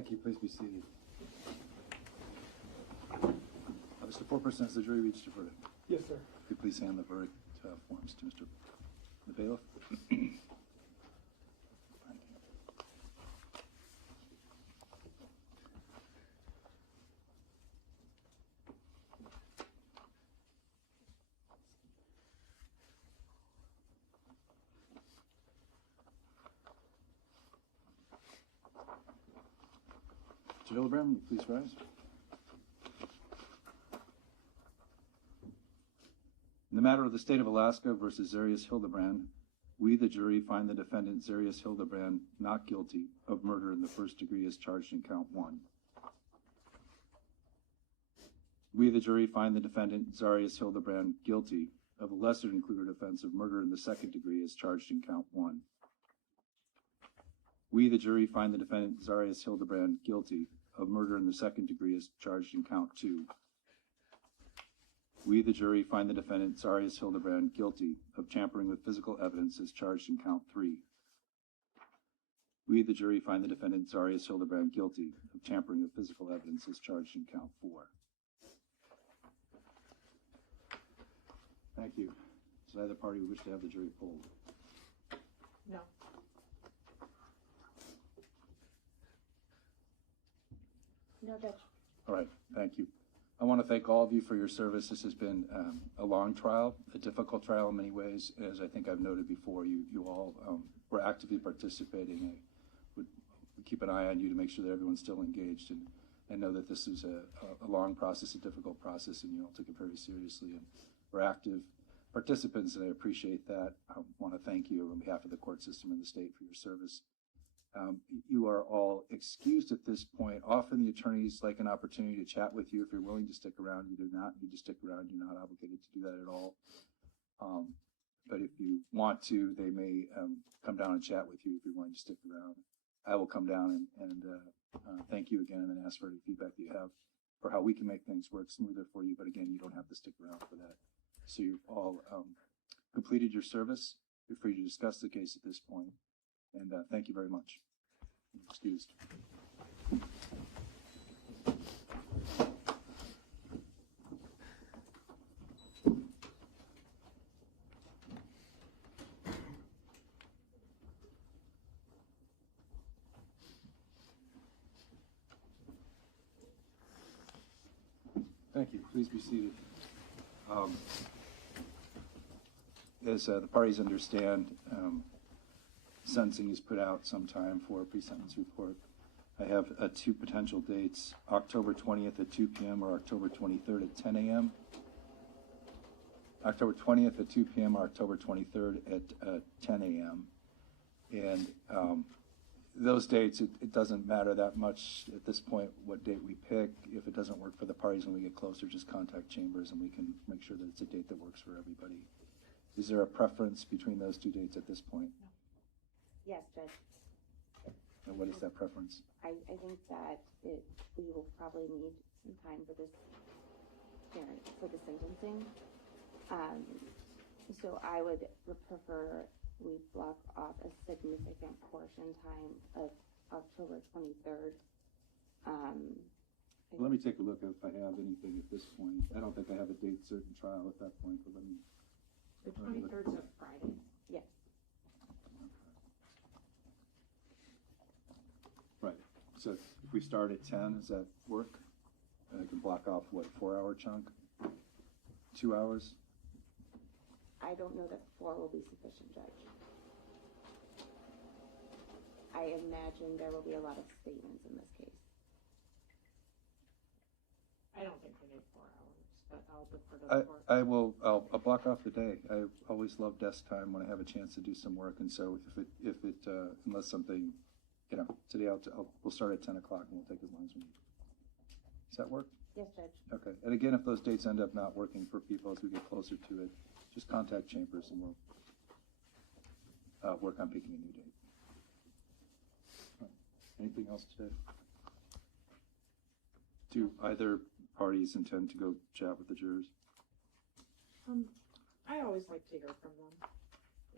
Thank you. Please be seated. Mr. Foreperson, has the jury reached a verdict? Yes, sir. Could you please hand the verdict forms to Mr. the bailiff? Thank you. Mr. Hildabrand, will you please rise? In the matter of the State of Alaska versus Zarrius Hildabrand, we, the jury, find the defendant Zarrius Hildabrand not guilty of murder in the first degree as charged in count 1. We, the jury, find the defendant Zarrius Hildabrand guilty of a lesser included offense of murder in the second degree as charged in count 1. We, the jury, find the defendant Zarrius Hildabrand guilty of murder in the second degree as charged in count 2. We, the jury, find the defendant Zarrius Hildabrand guilty of tampering with physical evidence as charged in count 3. We, the jury, find the defendant Zarrius Hildabrand guilty of tampering with physical evidence as charged in count 4. Thank you. Does either party wish to have the jury polled? No. No, Judge. All right, thank you. I want to thank all of you for your service. This has been a long trial, a difficult trial in many ways. As I think I've noted before, you all were actively participating. I would keep an eye on you to make sure that everyone's still engaged, and know that this is a long process, a difficult process, and you all took it very seriously. And we're active participants, and I appreciate that. I want to thank you on behalf of the court system and the state for your service. You are all excused at this point. Often the attorneys like an opportunity to chat with you. If you're willing to stick around, you do not need to stick around. You're not obligated to do that at all. But if you want to, they may come down and chat with you if you're willing to stick around. I will come down and thank you again and then ask for any feedback that you have for how we can make things work smoother for you. But again, you don't have to stick around for that. So you've all completed your service. You're free to discuss the case at this point. And thank you very much. Excused. Thank you. Please be seated. As the parties understand, sentencing is put out sometime for a pre-sentence report. I have 2 potential dates, October 20th at 2 p.m. or October 23rd at 10 a.m. October 20th at 2 p.m. or October 23rd at 10 a.m. And those dates, it doesn't matter that much at this point what date we pick. If it doesn't work for the parties when we get closer, just contact Chambers and we can make sure that it's a date that works for everybody. Is there a preference between those 2 dates at this point? No. Yes, Judge. And what is that preference? I think that we will probably need some time for this for the sentencing. So I would prefer we block off a significant portion time of October 23rd. Let me take a look if I have anything at this point. I don't think I have a date certain trial at that point, but let me. The 23rd is a Friday. Yes. Right. So if we start at 10, does that work? I can block off, what, 4-hour chunk? 2 hours? I don't know that 4 will be sufficient, Judge. I imagine there will be a lot of statements in this case. I don't think we need 4 hours, but I'll defer to the court. I'll block off the day. I always love desk time when I have a chance to do some work, and so if it unless something, today we'll start at 10 o'clock and we'll take as long as we need. Does that work? Yes, Judge. Okay. And again, if those dates end up not working for people as we get closer to it, just contact Chambers and we'll work on picking a new date. Anything else today? Do either parties intend to go chat with the jurors? I always like to hear from them,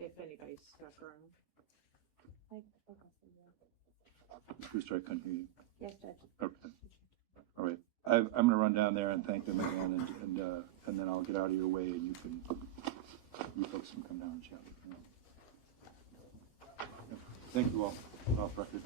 if anybody's stuck around. Ms. Brewster, I couldn't hear you. Yes, Judge. Okay. All right. I'm going to run down there and thank them again, and then I'll get out of your way, and you folks can come down and chat. Thank you all. Off record.